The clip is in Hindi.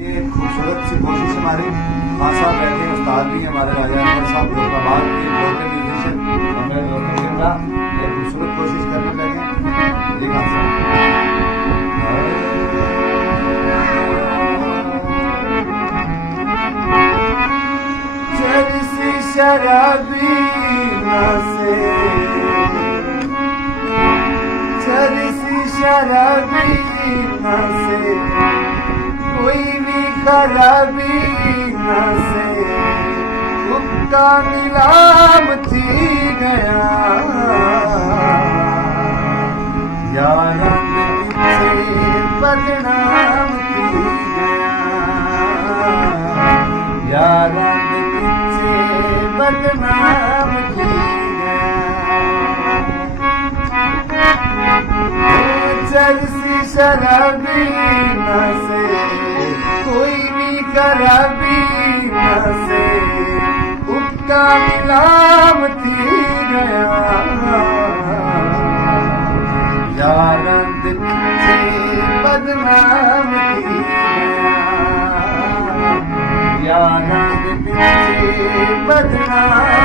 ये खूबसूरत सी कोशिश हमारी खान साहब बैठे हैं, उस्ताद भी हमारे राजा साहब लोकाबाद के लोकल म्यूजिशियन हमें लोकल कैमरा एक खूबसूरत कोशिश करने लगे। ये खान साहब जैसी शराबी से जैसी शराबी से कोई भी खराबी न से उसका नीलाम थी गया यार पीछे बदनाम थी गया यार पीछे बदनाम थी गया जैसी शराबी न से कोई भी खराबी न से उसका नीलाम थी गया यारंद पीछे बदनाम थी गया यारंद पीछे बदनाम